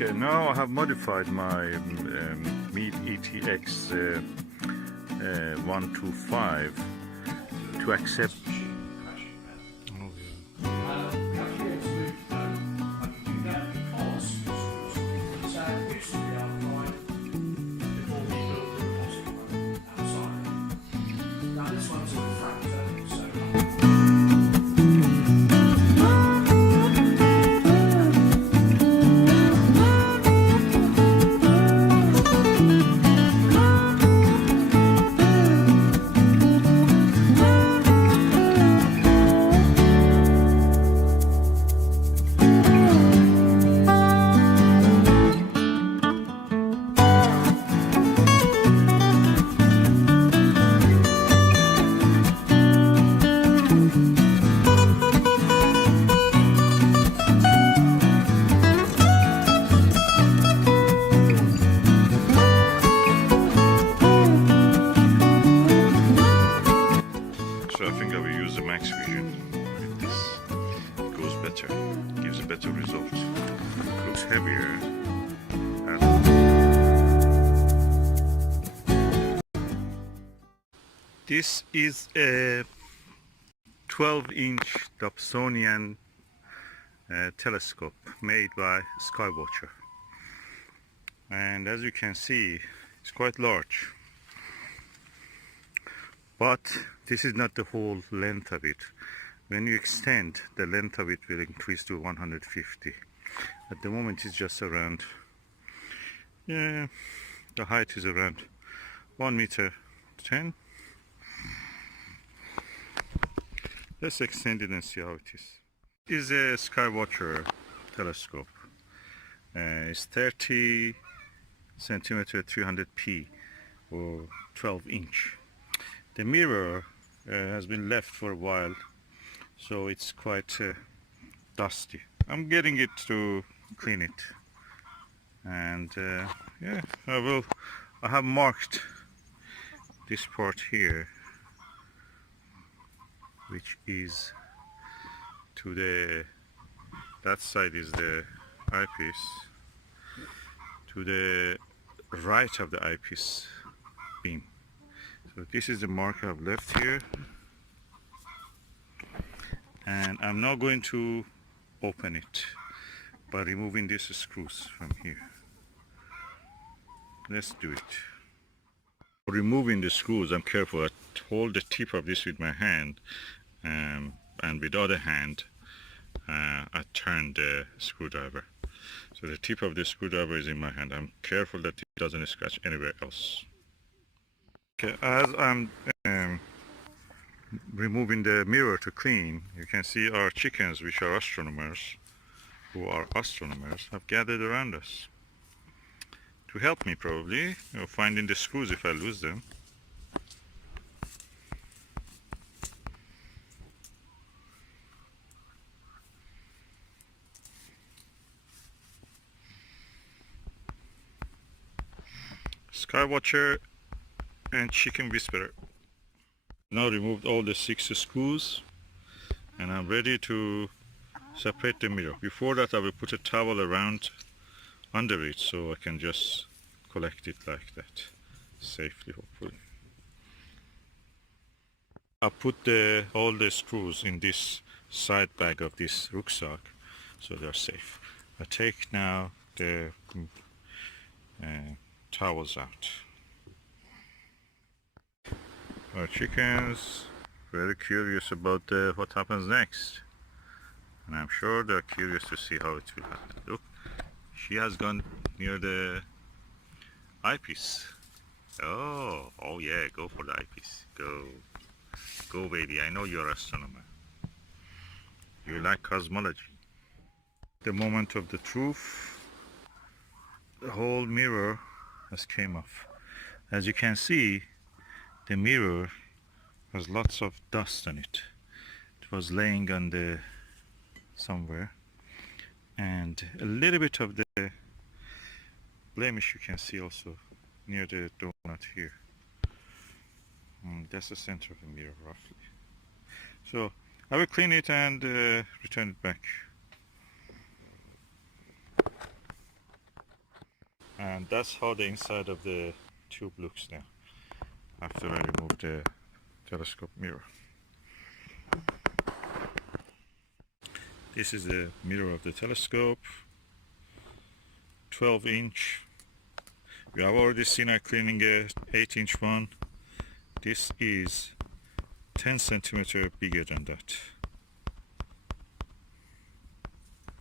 Okay, now I have modified my Mead ETX 125 to accept. So I think I will use the Max Vision with this. It goes better, gives a better result. Looks heavier. This is a 12-inch Dobsonian telescope made by Skywatcher. And as you can see, it's quite large. But this is not the whole length of it. When you extend, the length of it will increase to 150. At the moment it's just around, the height is around 1 meter 10. Let's extend it and see how it is. This is a Skywatcher telescope. It's 30 centimeter 300p or 12 inch. The mirror has been left for a while, so it's quite dusty. I'm getting it to clean it, and yeah, I have marked this part here, which is to that side is the eyepiece, to the right of the eyepiece beam. So this is the mark I've left here, and I'm now going to open it by removing these screws from here. Let's do it. For removing the screws, I'm careful. I hold the tip of this with my hand, and with the other hand I turn the screwdriver. So the tip of the screwdriver is in my hand. I'm careful that it doesn't scratch anywhere else. Okay, as I'm removing the mirror to clean, you can see our chickens, which are astronomers, have gathered around us to help me, probably, finding the screws if I lose them. Skywatcher and Chicken Whisperer. Now removed all the 6 screws, and I'm ready to separate the mirror. Before that, I will put a towel around under it so I can just collect it like that safely, hopefully. I put all the screws in this side bag of this rucksack so they're safe. I take now the towels out. Our chickens very curious about what happens next, and I'm sure they're curious to see how it will happen. Look, she has gone near the eyepiece. Oh yeah, go for the eyepiece. Go baby, I know you're an astronomer. You like cosmology. The moment of the truth, the whole mirror has came off. As you can see, the mirror has lots of dust on it. It was laying on the somewhere, and a little bit of the blemish you can see also near the donut here. That's the center of the mirror roughly. So I will clean it and return it back. And that's how the inside of the tube looks now after I remove the telescope mirror. This is the mirror of the telescope, 12-inch. We have already seen I cleaning a 8-inch one. This is 10 centimeter bigger than that.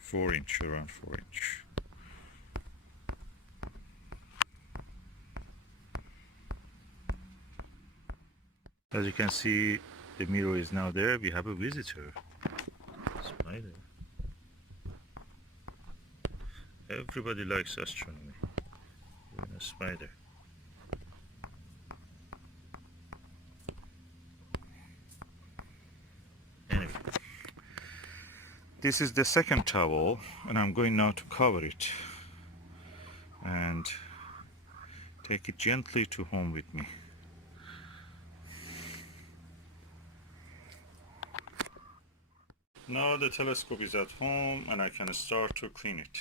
4-inch, around 4-inch. As you can see, the mirror is now there. We have a visitor. Spider. Everybody likes astronomy. Even a spider. Anyway, this is the second towel, and I'm going now to cover it and take it gently to home with me. Now the telescope is at home and I can start to clean it.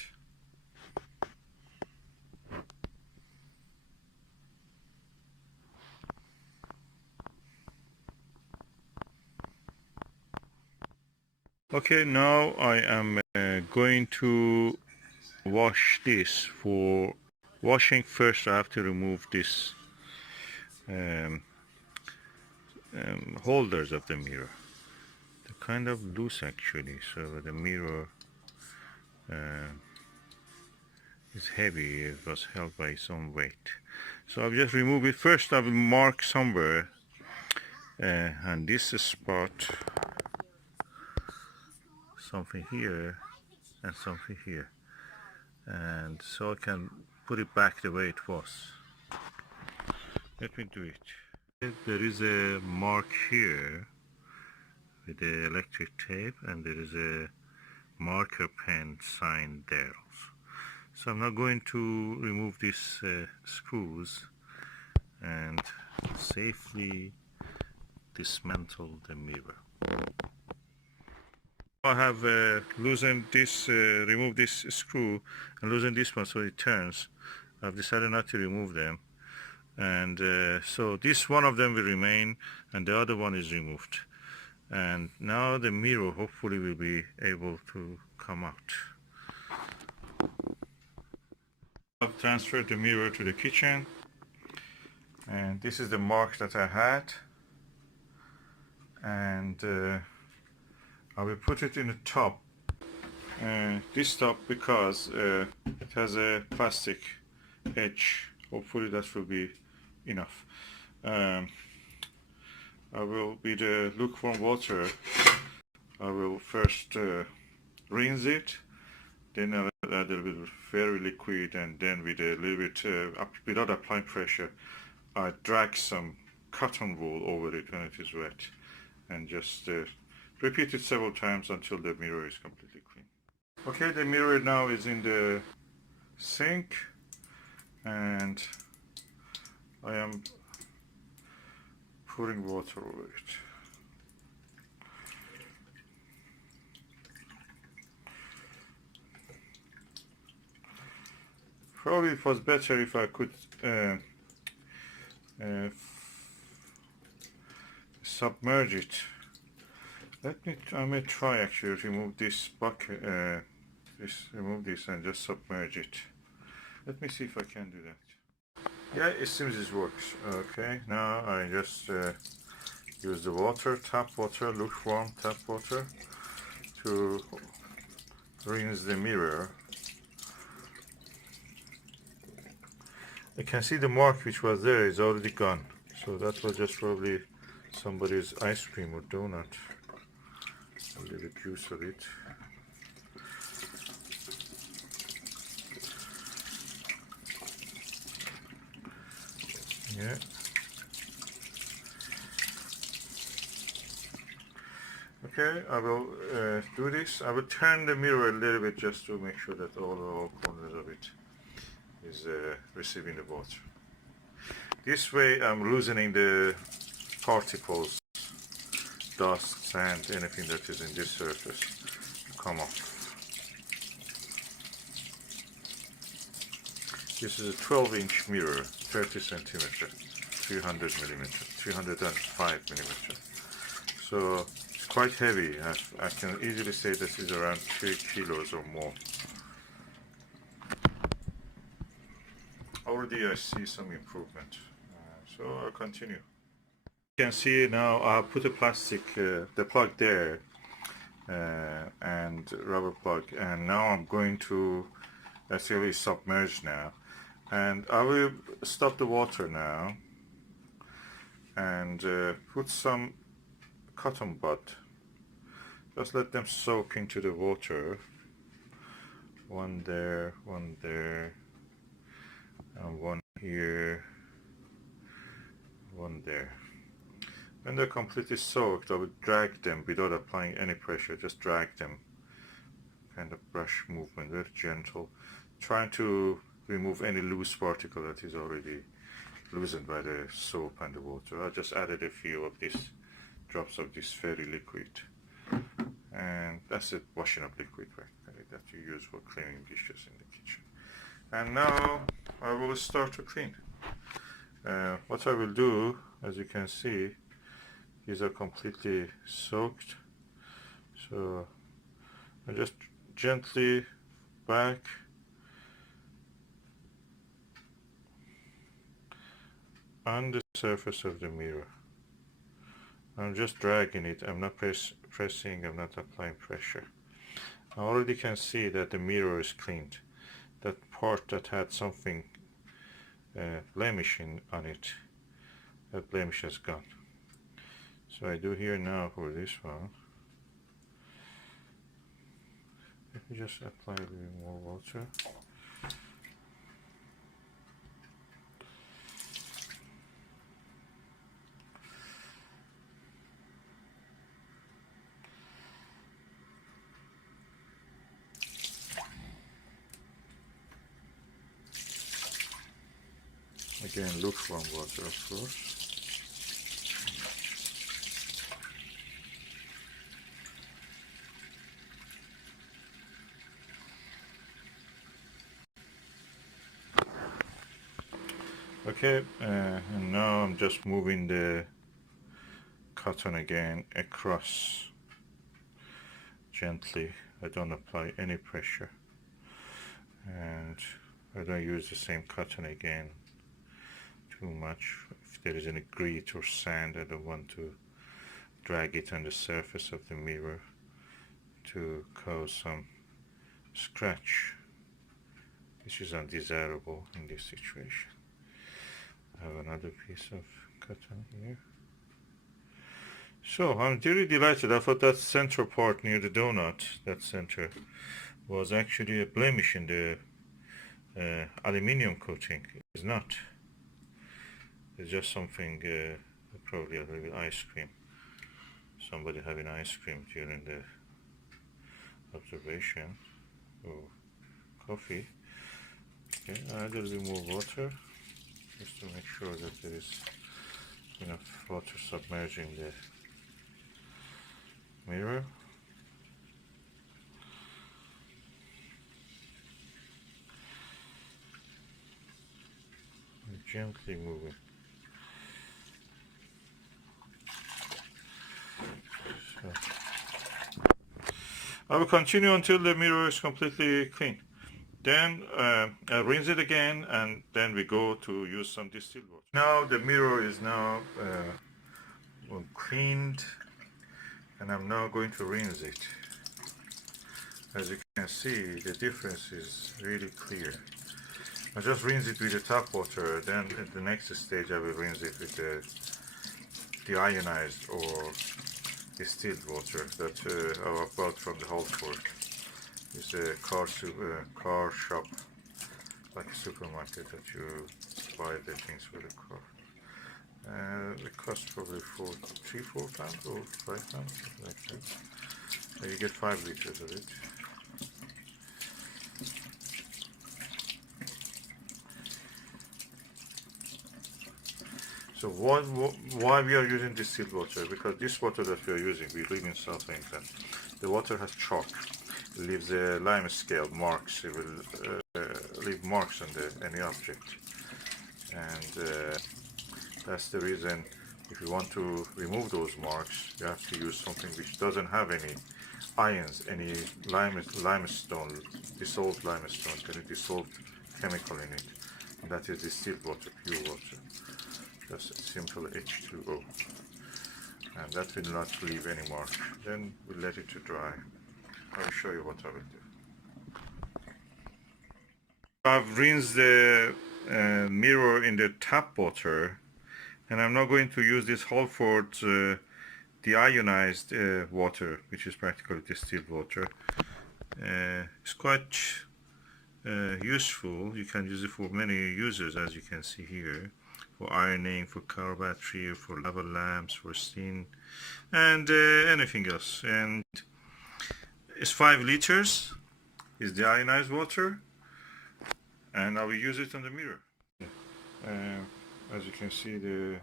Okay, now I am going to wash this. For washing, first I have to remove this holders of the mirror. They're kind of loose actually, so the mirror is heavy. It was held by its own weight. So I'll just remove it. First I will mark somewhere and this spot, something here and something here, and so I can put it back the way it was. Let me do it. There is a mark here with the electric tape, and there is a marker pen sign there also. So I'm now going to remove these screws and safely dismantle the mirror. I have loosened this, removed this screw and loosened this one so it turns. I've decided not to remove them, and so this one of them will remain and the other one is removed. And now the mirror hopefully will be able to come out. I've transferred the mirror to the kitchen, and this is the mark that I had, and I will put it in a tub. This tub, because it has a plastic edge, hopefully that will be enough. I will, with the lukewarm water, I will first rinse it, then I'll add a little bit of very liquid, and then with a little bit, without applying pressure, I drag some cotton wool over it when it is wet, and just repeat it several times until the mirror is completely clean. Okay, the mirror now is in the sink, and I am pouring water over it. Probably it was better if I could submerge it. I may try actually remove this bucket, remove this and just submerge it. Let me see if I can do that. Yeah, it seems this works. Okay, now I just use the water, tap water, lukewarm tap water, to rinse the mirror. I can see the mark which was there is already gone. So that was just probably somebody's ice cream or donut. A little juice of it. Yeah. Okay, I will do this. I will turn the mirror a little bit just to make sure that all corners of it is receiving the water. This way I'm loosening the particles, dust, sand, anything that is in this surface to come off. This is a 12-inch mirror, 30 centimeter, 300 millimeter, 305 millimeter. So it's quite heavy. I can easily say this is around 3 kilos or more. Already I see some improvement. So I'll continue. You can see now I put a plastic, the plug there, and rubber plug, and now I'm going to actually submerge now, and I will stop the water now and put some cotton bud. Just let them soak into the water. One there, and one here, one there. When they're completely soaked, I would drag them without applying any pressure. Just drag them, kind of brush movement, very gentle, trying to remove any loose particle that is already loosened by the soap and the water. I just added a few of these drops of this fairy liquid, and that's it, washing up liquid, right, that you use for cleaning dishes in the kitchen. And now I will start to clean. What I will do, as you can see, these are completely soaked, so I just gently back on the surface of the mirror. I'm just dragging it. I'm not pressing, I'm not applying pressure. I already can see that the mirror is cleaned. That part that had something blemishing on it, that blemish has gone. So I do here now for this one. Let me just apply a little more water. Again, lukewarm water, of course. Okay, and now I'm just moving the cotton again across gently. I don't apply any pressure, and I don't use the same cotton again too much. If there is any grit or sand, I don't want to drag it on the surface of the mirror to cause some scratch, which is undesirable in this situation. I have another piece of cotton here. So I'm really delighted. I thought that center part near the donut, that center, was actually a blemish in the aluminium coating. It's not. It's just something, probably a little bit ice cream. Somebody having ice cream during the observation, or coffee. Okay, add a little more water, just to make sure that there is enough water submerging the mirror. And gently moving. So I will continue until the mirror is completely clean. Then I rinse it again, and then we go to use some distilled water. Now the mirror is now cleaned, and I'm now going to rinse it. As you can see, the difference is really clear. I just rinse it with the tap water, then at the next stage I will rinse it with the deionized or distilled water that I bought from the Halford. It's a car shop, like a supermarket that you buy the things for the car. It costs probably £4 or £5, something like that. So you get 5 liters of it. So why we are using distilled water? Because this water that we are using, we live in South England. The water has chalk. It leaves a lime scale marks. It will leave marks on any object, and that's the reason. If you want to remove those marks, you have to use something which doesn't have any ions, any limestone, dissolved limestone, any dissolved chemical in it. And that is distilled water, pure water. Just a simple H2O. And that will not leave any mark. Then we'll let it to dry. I'll show you what I will do. I've rinsed the mirror in the tap water, and I'm now going to use this Halford deionized water, which is practically distilled water. It's quite useful. You can use it for many uses, as you can see here, for ironing, for car battery, for lava lamps, for steam, and anything else. And it's 5 liters. Is the ionized water, and I will use it on the mirror. As you can see, the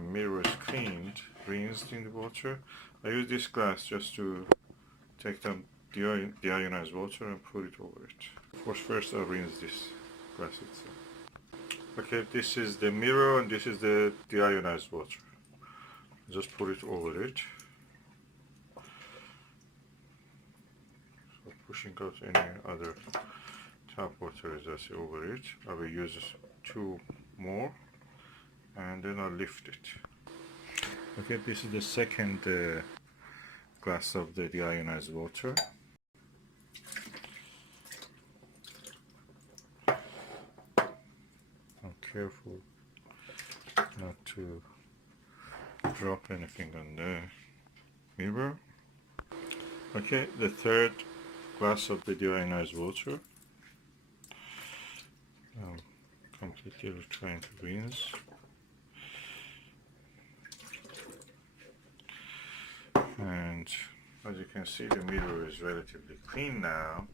mirror is cleaned, rinsed in the water. I use this glass just to take the ionized water and put it over it. First I'll rinse this glass itself. Okay, this is the mirror and this is the deionized water. Just put it over it. So pushing out any other tap water is just over it. I will use 2 more and then I'll lift it. Okay, this is the second glass of the deionized water. I'm careful not to drop anything on the mirror. Okay, the third glass of the deionized water. Completely trying to rinse. And as you can see, the mirror is relatively clean now.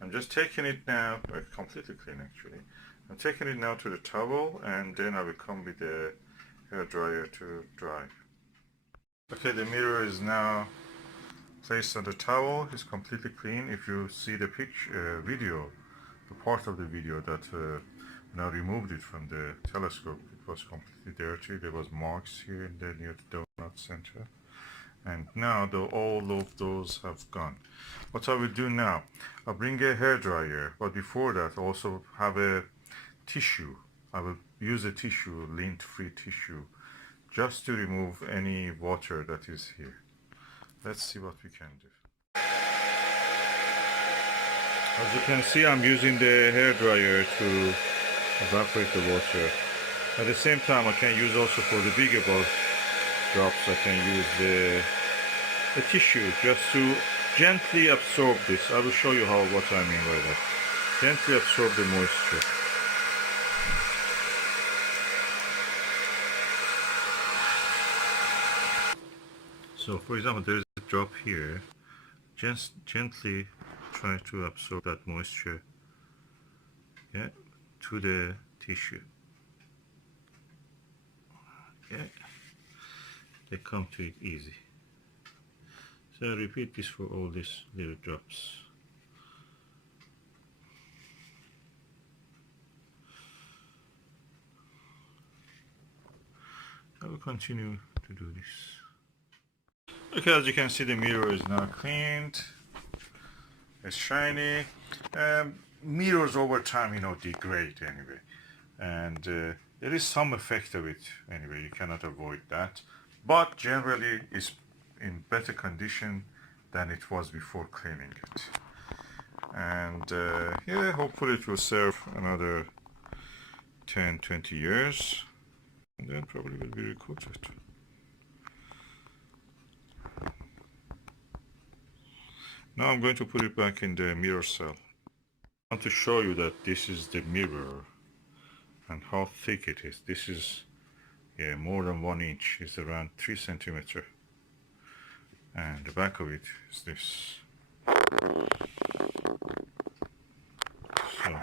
I'm just taking it now, completely clean actually. I'm taking it now to the towel, and then I will come with the hair dryer to dry. Okay, the mirror is now placed on the towel. It's completely clean. If you see the picture, the part of the video that when I removed it from the telescope, it was completely dirty. There was marks here and there near the donut center. And now all of those have gone. What I will do now, I'll bring a hair dryer, but before that I also have a tissue. I will use a tissue, lint-free tissue, just to remove any water that is here. Let's see what we can do. As you can see, I'm using the hair dryer to evaporate the water. At the same time, I can use also for the bigger drops, I can use the tissue just to gently absorb this. I will show you what I mean by that. Gently absorb the moisture. So for example, there is a drop here. Just gently try to absorb that moisture, yeah, to the tissue. Yeah, they come to it easy. So I repeat this for all these little drops. I will continue to do this. Okay, as you can see, the mirror is now cleaned. It's shiny. Mirrors over time, degrade anyway, and there is some effect of it anyway. You cannot avoid that, but generally it's in better condition than it was before cleaning it. And yeah, hopefully it will serve another 10-20 years, and then probably will be recoated. Now I'm going to put it back in the mirror cell. I want to show you that this is the mirror and how thick it is. This is more than 1 inch. It's around 3 centimeters. And the back of it is this. So,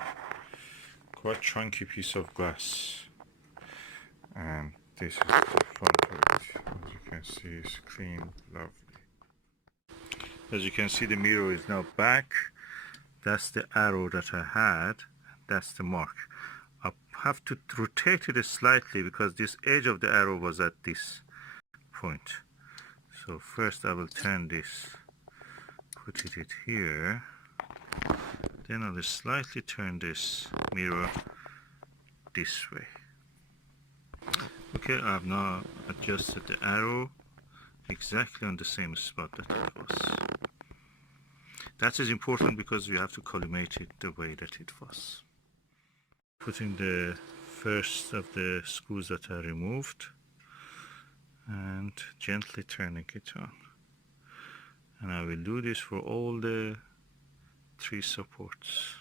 quite chunky piece of glass. and this is the front of it. As you can see, it's clean, lovely. As you can see, the mirror is now back. That's the arrow that I had. That's the mark. I have to rotate it slightly because this edge of the arrow was at this point. So first I will turn this, put it here. Then I will slightly turn this mirror this way. Okay, I have now adjusted the arrow exactly on the same spot that it was. That is important because we have to collimate it the way that it was. Putting the first of the screws that I removed and gently turning it on. And I will do this for all the 3 supports.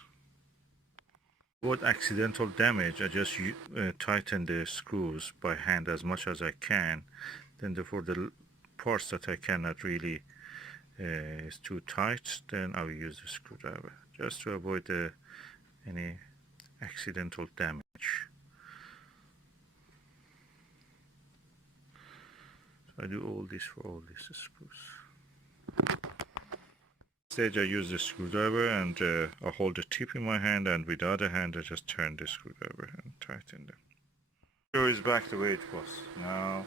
To avoid accidental damage, I just tighten the screws by hand as much as I can. Then for the parts that I cannot really is too tight, then I will use the screwdriver just to avoid any accidental damage. So I do all this for all these screws. Stage I use the screwdriver and I hold the tip in my hand, and with the other hand I just turn the screwdriver and tighten them. Here is back the way it was. Now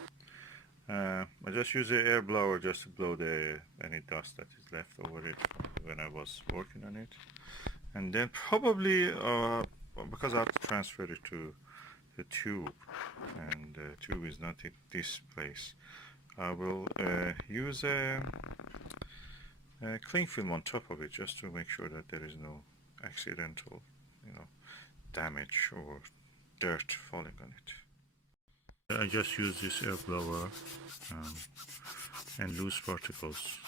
I just use the air blower just to blow any dust that is left over it when I was working on it. And then probably because I have to transfer it to the tube, and the tube is not in this place, I will use a cling film on top of it just to make sure that there is no accidental, damage or dirt falling on it. I just use this air blower and loose particles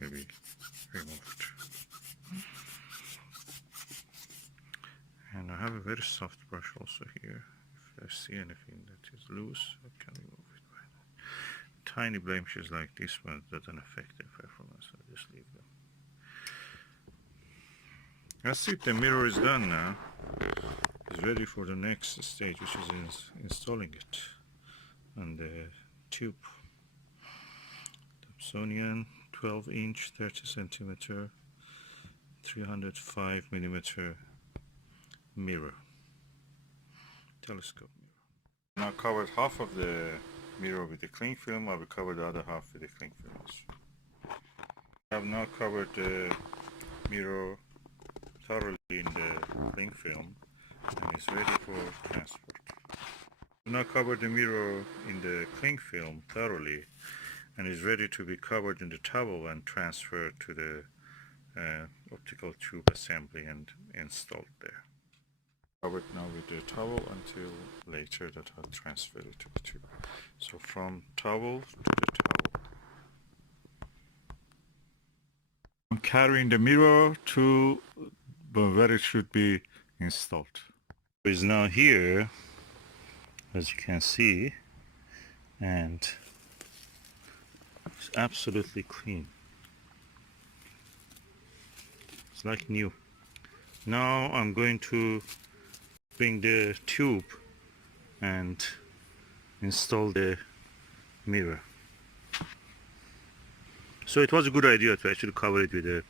will be removed. And I have a very soft brush also here. If I see anything that is loose, I can remove it by that. Tiny blemishes like this one doesn't affect the performance, so I just leave them. That's it, the mirror is done now. It's ready for the next stage, which is installing it on the tube. Thomsonian 12-inch, 30 centimeter, 305 millimeter mirror, telescope mirror. Now covered half of the mirror with the cling film. I will cover the other half with the cling film also. I have now covered the mirror thoroughly in the cling film, and it's ready for transport. I've now covered the mirror in the cling film thoroughly, and is ready to be covered in the towel and transferred to the optical tube assembly and installed there. Covered now with the towel until later that I'll transfer it to the tube. So from towel to the towel. I'm carrying the mirror to where it should be installed. It is now here, as you can see, and it's absolutely clean. It's like new. Now I'm going to bring the tube and install the mirror. So it was a good idea to actually cover it with a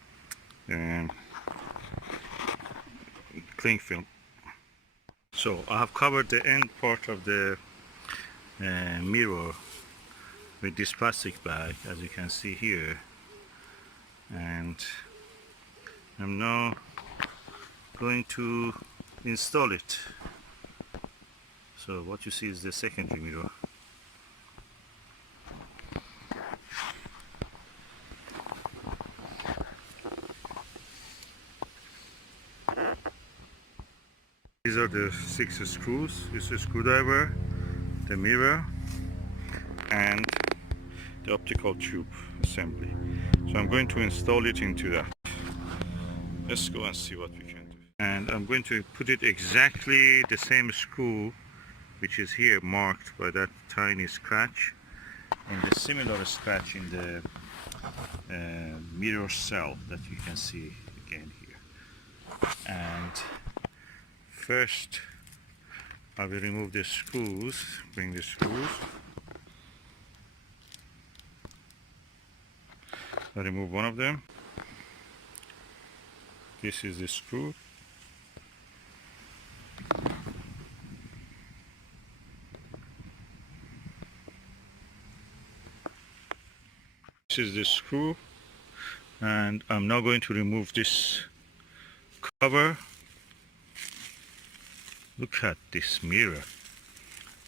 cling film. So I have covered the end part of the mirror with this plastic bag, as you can see here, and I'm now going to install it. So what you see is the secondary mirror. These are the 6 screws. This is a screwdriver, the mirror, and the optical tube assembly. So I'm going to install it into that. Let's go and see what we can do. And I'm going to put it exactly the same screw which is here marked by that tiny scratch, and the similar scratch in the mirror cell that you can see again here. And first I will remove the screws, bring the screws. I remove one of them. This is the screw. This is the screw, and I'm now going to remove this cover. Look at this mirror.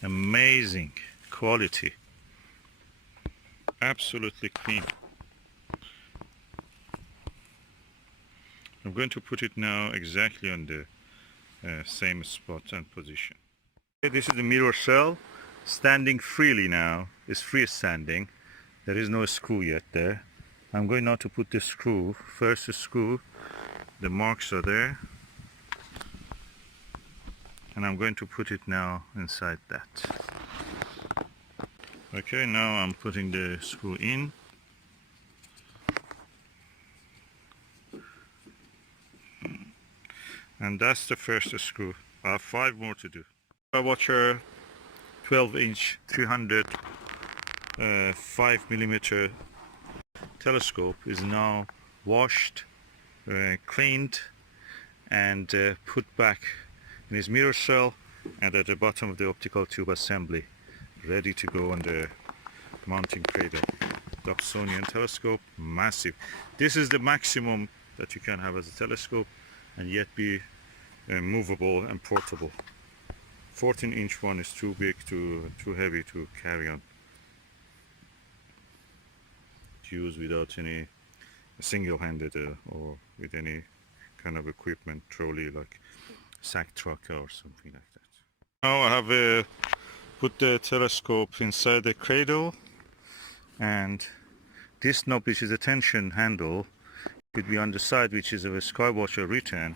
Amazing quality. Absolutely clean. I'm going to put it now exactly on the same spot and position. Okay, this is the mirror cell, standing freely now. It's freestanding. There is no screw yet there. I'm going now to put the screw. First the screw, the marks are there. And I'm going to put it now inside that. Okay, now I'm putting the screw in. And that's the first screw. I have 5 more to do. Skywatcher 12-inch 305mm telescope is now washed, cleaned, and put back in his mirror cell and at the bottom of the optical tube assembly, ready to go on the mounting cradle. Dobsonian telescope, massive. This is the maximum that you can have as a telescope and yet be movable and portable. 14-inch one is too big, too heavy to carry on, to use without any single-handed or with any kind of equipment, trolley like sack truck or something like that. Now I have put the telescope inside the cradle, and this knob, which is a tension handle, could be on the side, which is a Skywatcher return,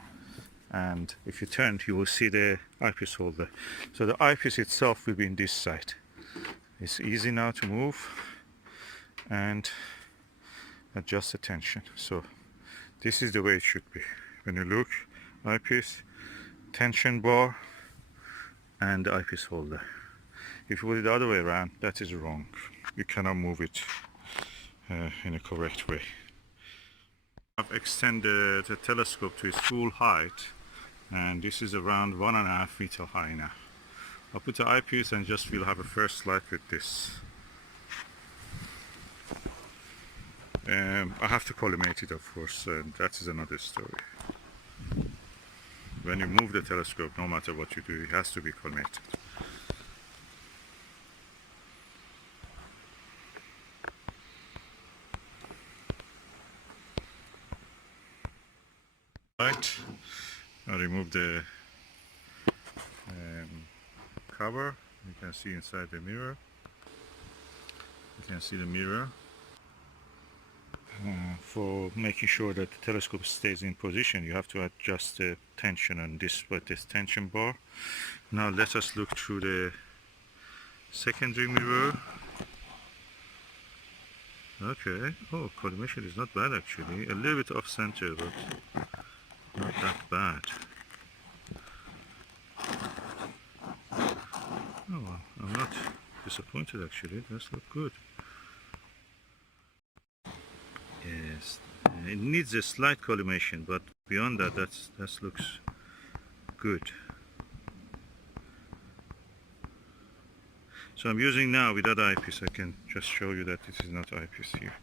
and if you turn you will see the eyepiece holder. So the eyepiece itself will be in this side. It's easy now to move and adjust the tension. So this is the way it should be. When you look, eyepiece, tension bar, and the eyepiece holder. If you put it the other way around, that is wrong. You cannot move it in a correct way. I've extended the telescope to its full height, and this is around 1.5 meters high now. I'll put the eyepiece and just we'll have a first light with this. I have to collimate it, of course, and that is another story. When you move the telescope, no matter what you do, it has to be collimated. Right, I remove the cover. You can see inside the mirror. You can see the mirror. For making sure that the telescope stays in position, you have to adjust the tension on this with this tension bar. Now let us look through the secondary mirror. Okay, oh, collimation is not bad actually. A little bit off center, but not that bad. Oh, well, I'm not disappointed actually. That's look good. Yes, it needs a slight collimation, but beyond that, that looks good. So I'm using now without eyepiece. I can just show you that this is not eyepiece here.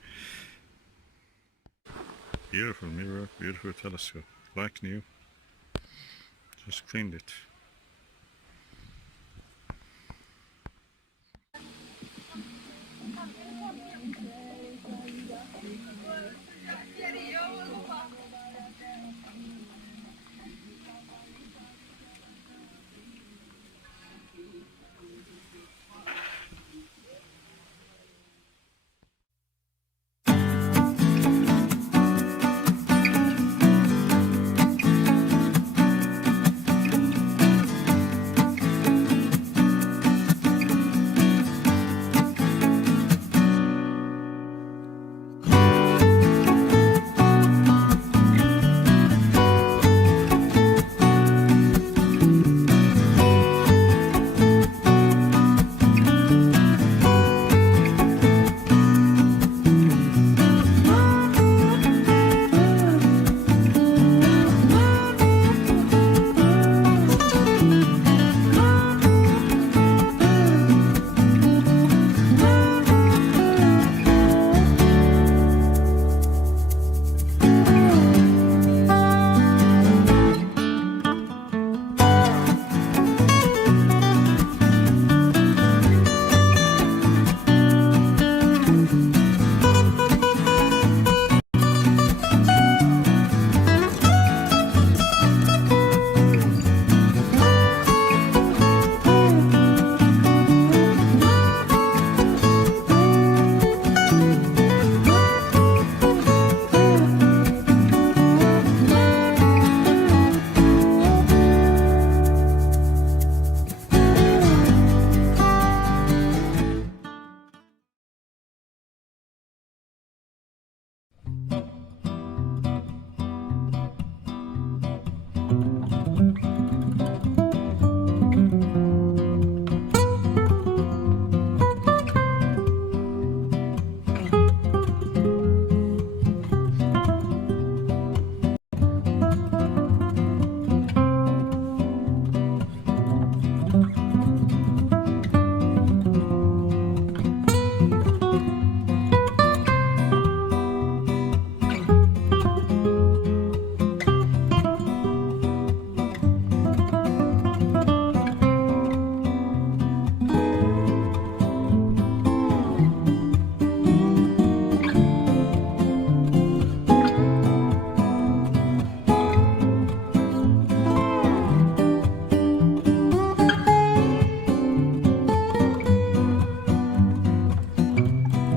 Beautiful mirror, beautiful telescope, like new. Just cleaned it.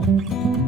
Thank